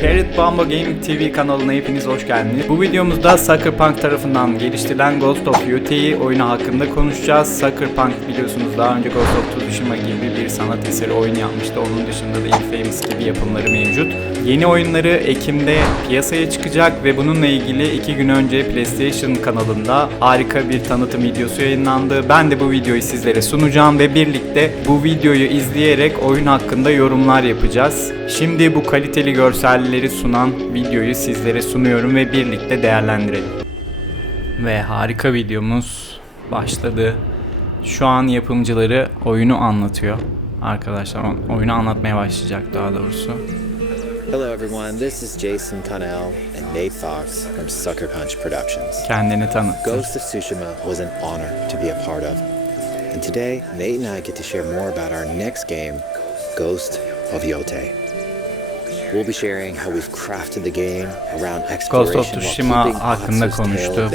Parrot Bamba Gaming TV kanalına hepiniz hoş geldiniz. Bu videomuzda Sucker Punch tarafından geliştirilen Ghost of Yotei oyunu hakkında konuşacağız. Sucker Punch biliyorsunuz daha önce Ghost of Tsushima gibi bir sanat eseri oyun yapmıştı. Onun dışında da Infamous gibi yapımları mevcut. Yeni oyunları Ekim'de piyasaya çıkacak ve bununla ilgili iki gün önce PlayStation kanalında harika bir tanıtım videosu yayınlandı. Ben de bu videoyu sizlere sunacağım ve birlikte bu videoyu izleyerek oyun hakkında yorumlar yapacağız. Şimdi bu kaliteli görselleri sunan videoyu sizlere sunuyorum ve birlikte değerlendirelim. Ve harika videomuz başladı. Şu an yapımcıları oyunu anlatıyor. Arkadaşlar oyunu anlatmaya başlayacak daha doğrusu. Hello, everyone. This is Jason Connell and Nate Fox from Sucker Punch Productions. Kendini. Ghost of Tsushima was an honor to be a part of. And today, Nate and I get to share more about our next game, Ghost of Yotei. We'll be sharing how we've crafted the game around Ghost of Tsushima hakkında konuştu. of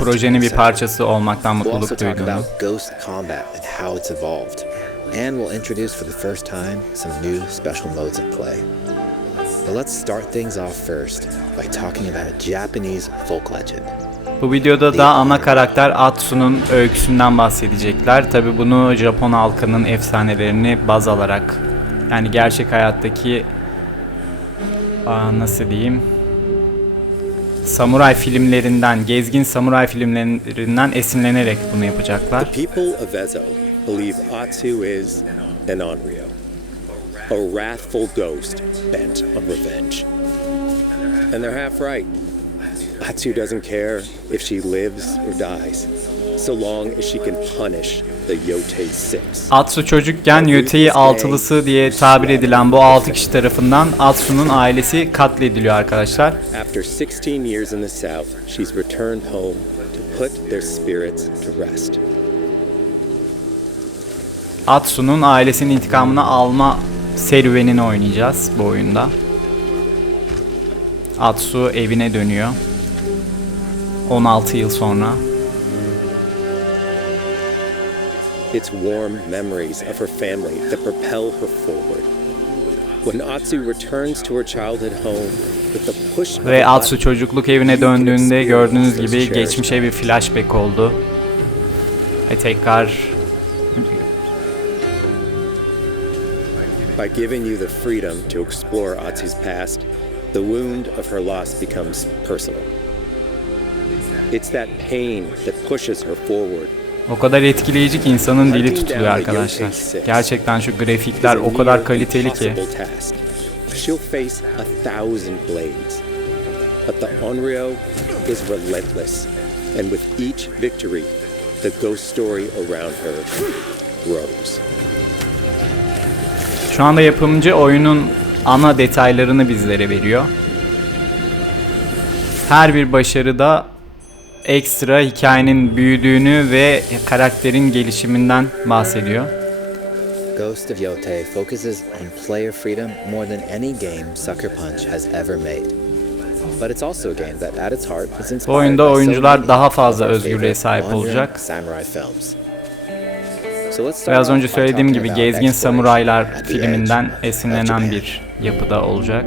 Bu projenin and bir parçası olmaktan mutluluk duyduğunu. about Ghost combat and how it's evolved. And we'll introduce for the first time some new special modes of play. But let's start things off first by talking about a Japanese folk legend. Bu videoda da ana karakter Atsu'nun öyküsünden bahsedecekler. Tabi bunu Japon halkının efsanelerini baz alarak yani gerçek hayattaki aa, nasıl diyeyim samuray filmlerinden, gezgin samuray filmlerinden esinlenerek bunu yapacaklar. The people of Ezo believe Atsu is an Onryo, a wrathful ghost bent on revenge. And they're half right. Atsu doesn't care if she lives or dies, so long as she can punish the Yotei Six. Atsu çocukken Yotei altılısı diye tabir edilen bu altı kişi tarafından Atsu'nun ailesi katlediliyor arkadaşlar. After 16 years in the South, she's returned home to put their spirits to rest. Atsu'nun ailesinin intikamını alma serüvenini oynayacağız bu oyunda. Atsu evine dönüyor. 16 yıl sonra. It's warm memories of her family that propel her forward. When Atsu returns to her childhood home Ve Atsu çocukluk evine döndüğünde gördüğünüz gibi geçmişe bir flashback oldu. Ve tekrar By giving you the freedom to explore Atsu's past, the wound of her loss becomes personal. It's that pain that pushes her forward. o kadar etkileyici ki insanın dili tutuluyor arkadaşlar. Gerçekten şu grafikler o kadar kaliteli ki. She'll face a thousand blades, but the Onryo is relentless, and with each victory, the ghost story around her grows. Şu anda yapımcı oyunun ana detaylarını bizlere veriyor. Her bir başarıda ekstra hikayenin büyüdüğünü ve karakterin gelişiminden bahsediyor. Ghost of Yotei focuses on player freedom more than any game Sucker Punch has ever made. Bu oyunda oyuncular daha fazla özgürlüğe sahip olacak. Samurai films. So let's Ve az önce söylediğim gibi Gezgin Samuraylar filminden esinlenen bir yapıda olacak.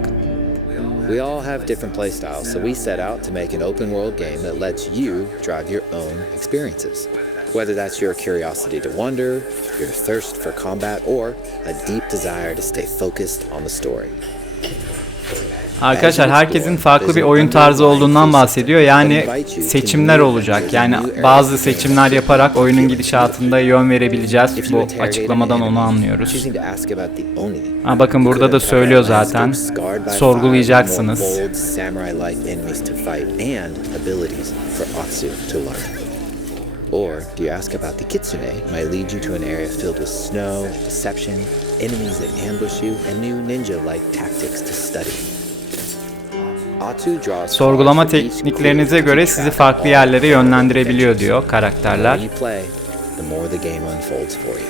We all have different playstyles, so we set out to make an open world game that lets you drive your own experiences. Whether that's your curiosity to wonder, your thirst for combat, or a deep desire to stay focused on the story. Arkadaşlar herkesin farklı bir oyun tarzı olduğundan bahsediyor. Yani seçimler olacak. Yani bazı seçimler yaparak oyunun gidişatında yön verebileceğiz. Bu açıklamadan an onu anlıyoruz. Ha, bakın burada da söylüyor zaten. Sorgulayacaksınız. Or do you ask about the Kitsune? Might lead you to an area filled with snow, deception, enemies that ambush you, and new ninja-like tactics to study. Sorgulama tekniklerinize göre sizi farklı yerlere yönlendirebiliyor diyor karakterler.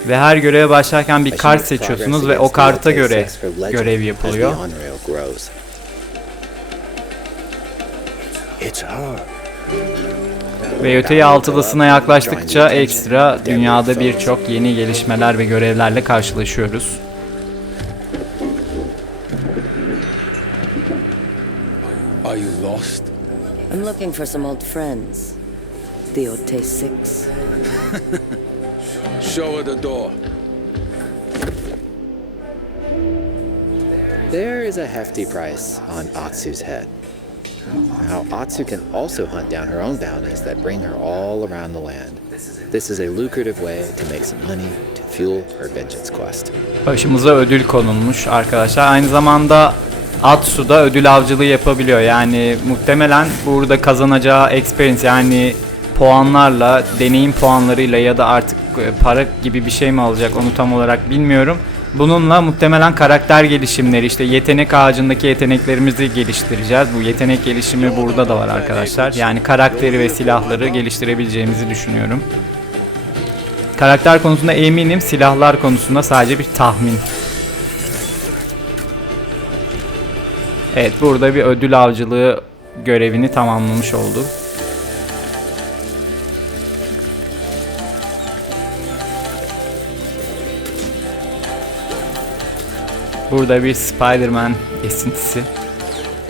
Ve her göreve başlarken bir kart seçiyorsunuz ve o karta göre görev yapılıyor. Ve öteyi altılısına yaklaştıkça ekstra dünyada birçok yeni gelişmeler ve görevlerle karşılaşıyoruz. Are you lost? I'm looking for some old friends. The Ote Six. Show her the door. There is a hefty price on Atsu's head. Now, Atsu can also hunt down her own bounties that bring her all around the land. This is a lucrative way to make some money to fuel her vengeance quest. Başımıza ödül konulmuş arkadaşlar. Aynı zamanda Atsu'da ödül avcılığı yapabiliyor. Yani muhtemelen burada kazanacağı experience yani puanlarla, deneyim puanlarıyla ya da artık e, para gibi bir şey mi alacak onu tam olarak bilmiyorum. Bununla muhtemelen karakter gelişimleri işte yetenek ağacındaki yeteneklerimizi geliştireceğiz. Bu yetenek gelişimi burada da var arkadaşlar. Yani karakteri ve silahları geliştirebileceğimizi düşünüyorum. Karakter konusunda eminim, silahlar konusunda sadece bir tahmin. Evet, burada bir ödül avcılığı görevini tamamlamış oldu. Burada bir Spider-Man esintisi.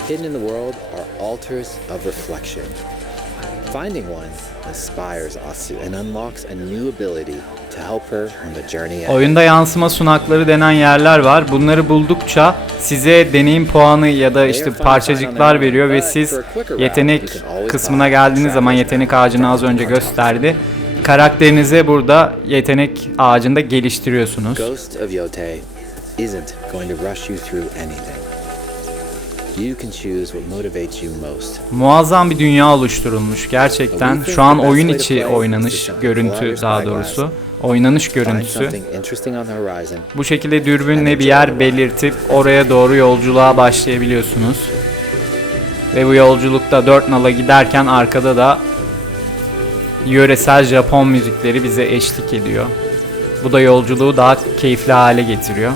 Hidden in the world are altars of reflection. Finding one inspires Atsu and unlocks a new ability Oyunda yansıma sunakları denen yerler var. Bunları buldukça size deneyim puanı ya da işte parçacıklar veriyor ve siz yetenek kısmına geldiğiniz zaman yetenek ağacını az önce gösterdi. Karakterinizi burada yetenek ağacında geliştiriyorsunuz. Muazzam bir dünya oluşturulmuş gerçekten. Şu an oyun içi oynanış görüntü daha doğrusu. Oynanış görüntüsü. Bu şekilde dürbünle bir yer belirtip oraya doğru yolculuğa başlayabiliyorsunuz. Ve bu yolculukta 4 nala giderken arkada da yöresel Japon müzikleri bize eşlik ediyor. Bu da yolculuğu daha keyifli hale getiriyor.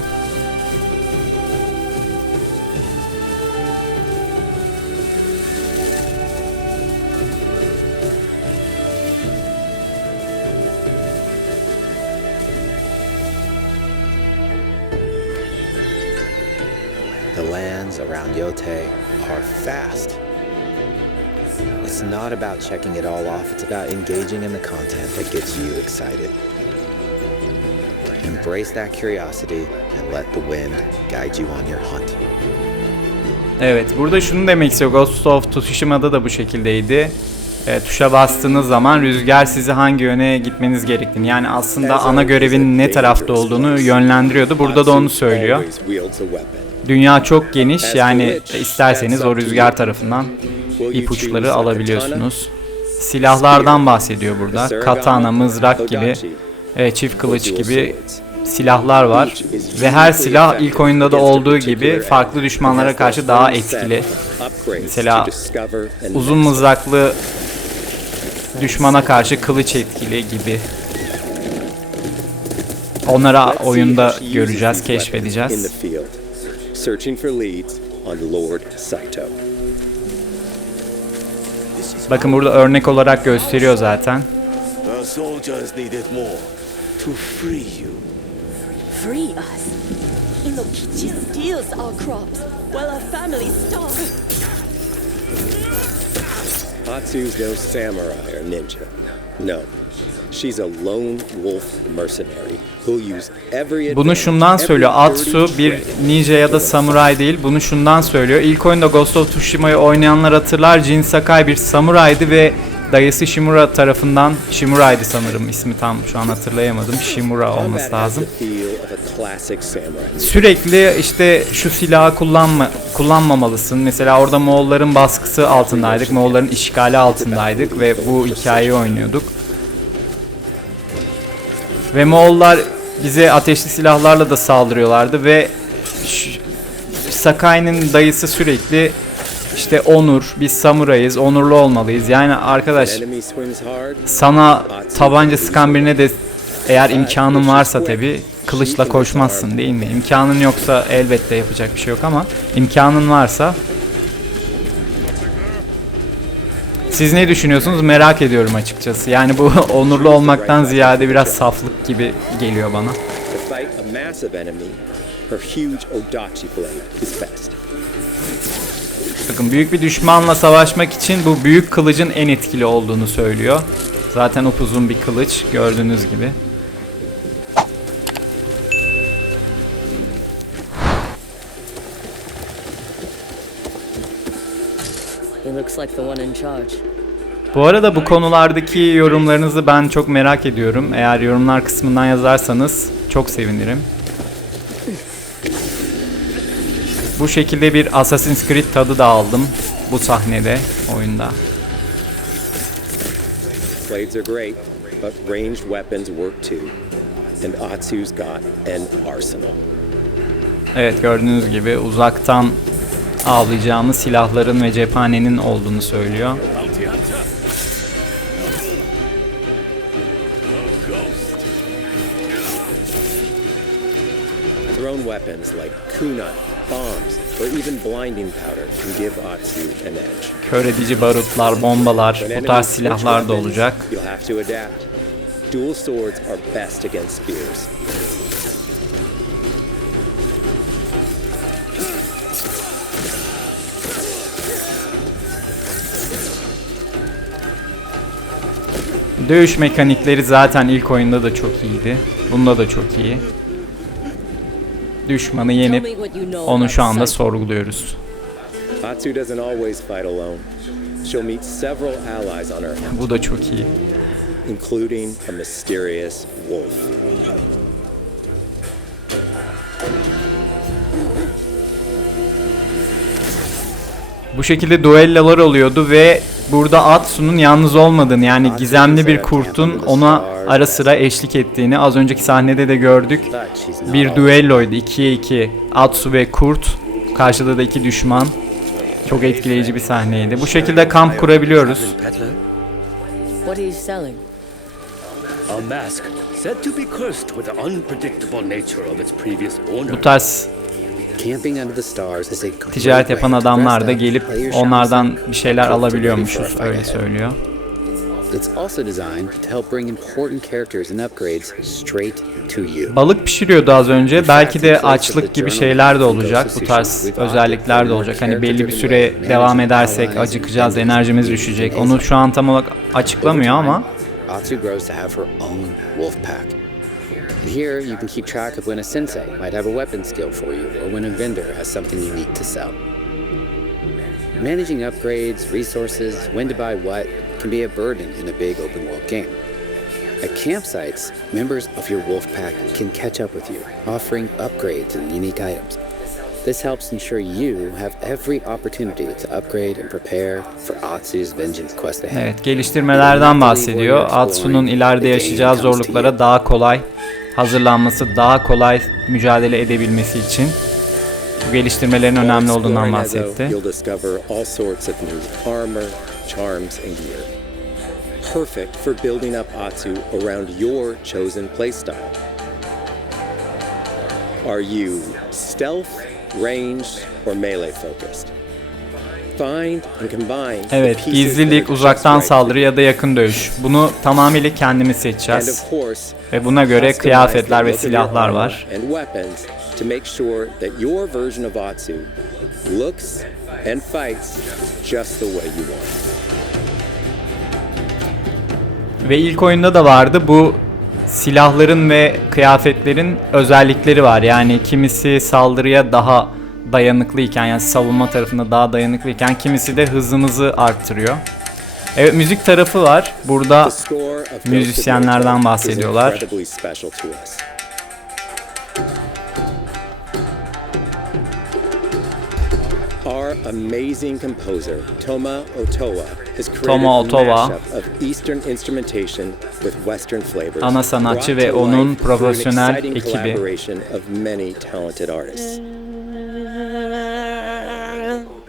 The lands around Yote are fast. It's not about checking it all off, it's about engaging in the content that gets you excited. Embrace that curiosity and let the wind guide you on your hunt. Evet burada şunu demek istiyor. Ghost of Tsushima'da da bu şekildeydi. E, tuşa bastığınız zaman rüzgar sizi hangi yöne gitmeniz gerektiğini yani aslında ana görevin ne tarafta olduğunu yönlendiriyordu. Burada da onu söylüyor. Dünya çok geniş yani isterseniz o rüzgar tarafından ipuçları alabiliyorsunuz. Silahlardan bahsediyor burada. Katana, mızrak gibi, e, çift kılıç gibi silahlar var. Ve her silah ilk oyunda da olduğu gibi farklı düşmanlara karşı daha etkili. Mesela Uzun mızraklı düşmana karşı kılıç etkili gibi. Onlara oyunda göreceğiz, keşfedeceğiz. Searching for leads on Lord Saito. Bakın burada örnek olarak gösteriyor zaten. The soldiers needed more to free you. Free us. Inokichi steals our crops while our families starve. Atsu's no samurai or ninja. No. She's a lone wolf mercenary who'll use every Bunu şundan söylüyor. Atsu bir ninja ya da samuray değil. Bunu şundan söylüyor. İlk oyunda Ghost of Tsushima'yı oynayanlar hatırlar. Jin Sakai bir samuraydı ve dayısı Shimura tarafından Shimura'ydı sanırım ismi tam şu an hatırlayamadım. Shimura olması lazım. Sürekli işte şu silahı kullanma kullanmamalısın. Mesela orada Moğolların baskısı altındaydık. Moğolların işgali altındaydık ve bu hikayeyi oynuyorduk. Ve Moğollar bize ateşli silahlarla da saldırıyorlardı ve Sakai'nin dayısı sürekli işte onur, biz samurayız, onurlu olmalıyız. Yani arkadaş sana tabanca sıkan birine de eğer imkanın varsa tabi kılıçla koşmazsın değil mi? İmkanın yoksa elbette yapacak bir şey yok ama imkanın varsa siz ne düşünüyorsunuz merak ediyorum açıkçası. Yani bu onurlu olmaktan ziyade biraz saflık gibi geliyor bana. Bakın büyük bir düşmanla savaşmak için bu büyük kılıcın en etkili olduğunu söylüyor. Zaten upuzun bir kılıç gördüğünüz gibi. Bu arada bu konulardaki yorumlarınızı ben çok merak ediyorum. Eğer yorumlar kısmından yazarsanız çok sevinirim. Bu şekilde bir Assassin's Creed tadı da aldım bu sahnede oyunda. Blades are great, but ranged weapons work too. And Atsu's got an arsenal. Evet gördüğünüz gibi uzaktan avlayacağımız silahların ve cephanenin olduğunu söylüyor. Thrown weapons like kunai, bombs, or even blinding powder can give Atsu an edge. Kör edici barutlar, bombalar, bu tarz silahlar da olacak. Dual swords are best against spears. Dövüş mekanikleri zaten ilk oyunda da çok iyiydi. Bunda da çok iyi. Düşmanı yenip onu şu anda sorguluyoruz. Atsu doesn't always fight alone. She'll meet several allies on her hunt, Bu da çok iyi. including a mysterious wolf. Bu şekilde duellolar oluyordu ve burada Atsu'nun yalnız olmadığını yani gizemli bir kurtun ona ara sıra eşlik ettiğini az önceki sahnede de gördük. Bir all duelloydu 2'ye 2. Atsu ve kurt. Karşıda da iki düşman. Çok etkileyici bir sahneydi. Bu şekilde kamp kurabiliyoruz. What are you selling? Bu tarz ticaret yapan adamlar da gelip onlardan bir şeyler alabiliyormuşuz öyle söylüyor. Balık pişiriyordu az önce. Belki de açlık gibi şeyler de olacak. Bu tarz özellikler de olacak. Hani belli bir süre devam edersek acıkacağız, enerjimiz düşecek. Onu şu an tam olarak açıklamıyor ama here you can keep track of when a sensei might have a weapon skill for you or when a vendor has something unique to sell. Managing upgrades, resources, when to buy what can be a burden in a big open world game. At campsites, members of your wolf pack can catch up with you, offering upgrades and unique items. This helps ensure you have every opportunity to upgrade and prepare for Atsu's vengeance quest ahead. evet geliştirmelerden bahsediyor. Atsu'nun ileride yaşayacağı zorluklara daha kolay hazırlanması, daha kolay mücadele edebilmesi için bu geliştirmelerin önemli olduğundan bahsetti. Perfect for building up Atsu around your chosen playstyle. Are you stealth, ranged, or melee focused? Evet, gizlilik, uzaktan saldırı ya da yakın dövüş. Bunu tamamıyla kendimiz seçeceğiz. Ve buna göre kıyafetler ve silahlar var. Ve ilk oyunda da vardı bu silahların ve kıyafetlerin özellikleri var. Yani kimisi saldırıya daha dayanıklıyken yani savunma tarafında daha dayanıklıyken kimisi de hızımızı arttırıyor. Evet müzik tarafı var. Burada müzisyenlerden bahsediyorlar. amazing composer, Toma Otoa, has Toma a Otoa. mashup of Eastern instrumentation with Western flavors. Ana sanatçı ve onun profesyonel ekibi.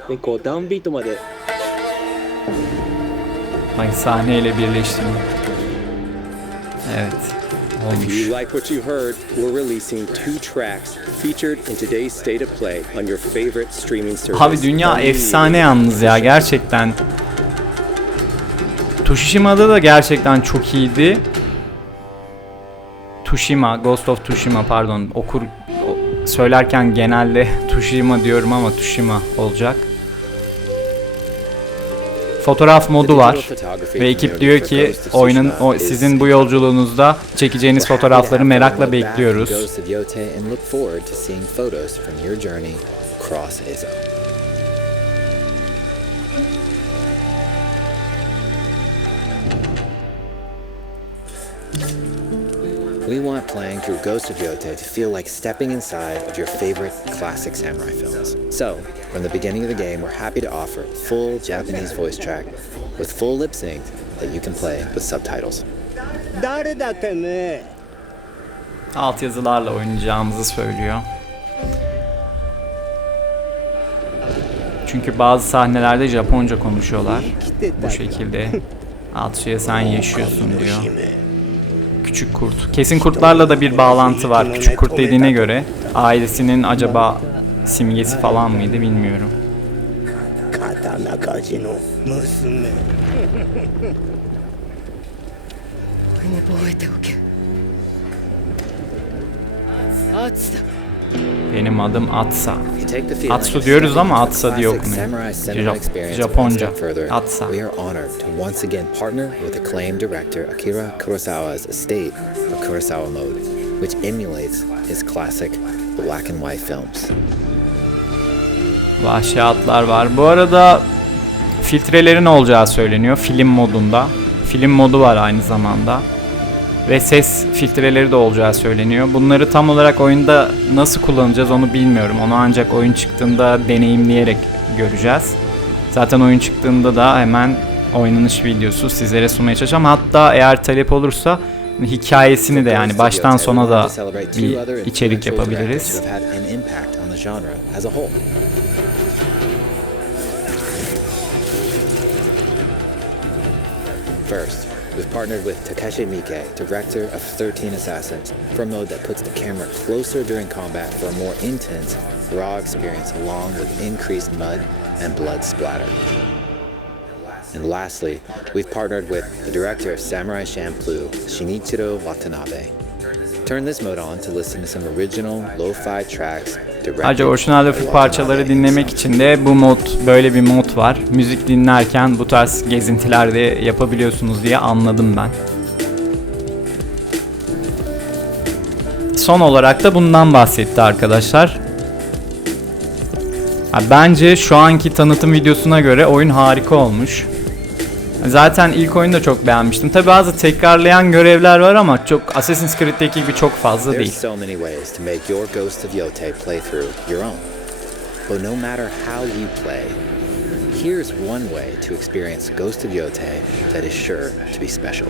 でこうダウンビートまで Bak sahneyle birleştirme. Evet. If Olmuş. you like what you heard, we're releasing two tracks featured in today's State of Play on your favorite streaming service. Abi dünya Only efsane you. yalnız ya gerçekten. Tushima'da da gerçekten çok iyiydi. Tushima, Ghost of Tsushima pardon. Okur o- söylerken genelde Tushima diyorum ama Tushima olacak. fotoğraf modu var. Ve ekip diyor ki oyunun o, sizin bu yolculuğunuzda çekeceğiniz fotoğrafları merakla bekliyoruz. with Ghost We want playing through Ghost of Yote to feel like stepping inside of your favorite classic samurai films. So, from the beginning of the game, we're happy to offer full Japanese voice track with full lip sync that you can play with subtitles. Oynayacağımızı söylüyor. Çünkü bazı sahnelerde Japonca konuşuyorlar. Bu şekilde Atsuya sen yaşıyorsun diyor. Küçük kurt. Kesin kurtlarla da bir bağlantı var. Küçük kurt dediğine göre ailesinin acaba simgesi falan mıydı bilmiyorum. Benim adım Atsa. Atsu diyoruz ama Atsa diye okunuyor. Jap- Japonca. Atsa. We are honored to once again partner with acclaimed director Akira Kurosawa's estate of Kurosawa Mode, which emulates his classic black and white films. Vahşi atlar var. Bu arada filtrelerin olacağı söyleniyor film modunda. Film modu var aynı zamanda. Ve ses filtreleri de olacağı söyleniyor. Bunları tam olarak oyunda nasıl kullanacağız onu bilmiyorum. Onu ancak oyun çıktığında deneyimleyerek göreceğiz. Zaten oyun çıktığında da hemen oynanış videosu sizlere sunmaya çalışacağım. Hatta eğer talep olursa hikayesini de yani baştan sona da bir içerik yapabiliriz. First, we've partnered with Takeshi Miike, director of 13 Assassins, for a mode that puts the camera closer during combat for a more intense, raw experience along with increased mud and blood splatter. And lastly, we've partnered with the director of Samurai Champloo, Shinichiro Watanabe. Turn this mode on to listen to some original lo-fi tracks Ayrıca orijinal lofi parçaları dinlemek için de bu mod böyle bir mod var. Müzik dinlerken bu tarz gezintilerde yapabiliyorsunuz diye anladım ben. Son olarak da bundan bahsetti arkadaşlar. Bence şu anki tanıtım videosuna göre oyun harika olmuş. Zaten ilk oyunu da çok beğenmiştim. Tabi bazı tekrarlayan görevler var ama çok Assassin's Creed'deki gibi çok fazla değil. But no matter how you play, here's one way to experience Ghost of Yote that is sure to be special.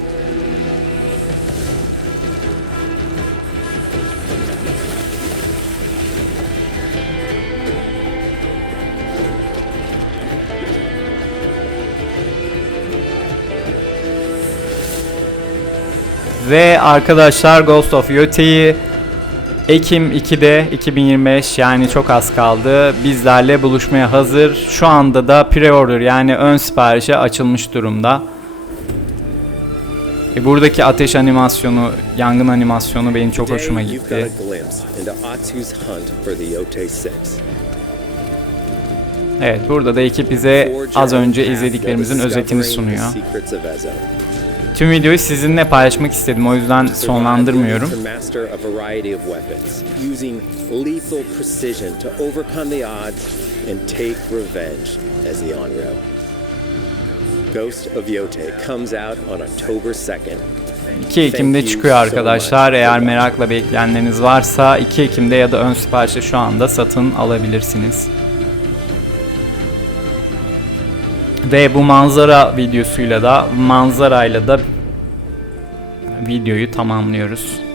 Ve arkadaşlar Ghost of Yote'yi Ekim 2'de 2025 yani çok az kaldı. Bizlerle buluşmaya hazır. Şu anda da pre-order yani ön siparişe açılmış durumda. E, buradaki ateş animasyonu, yangın animasyonu benim çok hoşuma gitti. a glimpse into Atsu's hunt for the Yote 6. Evet burada da ekip bize az önce izlediklerimizin özetini sunuyor. Tüm videoyu sizinle paylaşmak istedim o yüzden sonlandırmıyorum. Ghost of Yote comes out on October 2nd. 2 Ekim'de çıkıyor arkadaşlar. Eğer merakla bekleyenleriniz varsa 2 Ekim'de ya da ön siparişte şu anda satın alabilirsiniz. Ve bu manzara videosuyla da manzarayla da videoyu tamamlıyoruz.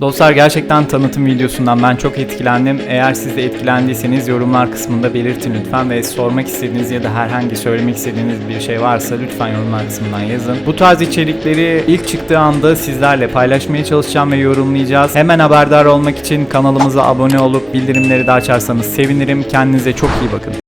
Dostlar gerçekten tanıtım videosundan ben çok etkilendim. Eğer siz de etkilendiyseniz yorumlar kısmında belirtin lütfen ve sormak istediğiniz ya da herhangi söylemek istediğiniz bir şey varsa lütfen yorumlar kısmından yazın. Bu tarz içerikleri ilk çıktığı anda sizlerle paylaşmaya çalışacağım ve yorumlayacağız. Hemen haberdar olmak için kanalımıza abone olup bildirimleri de açarsanız sevinirim. Kendinize çok iyi bakın.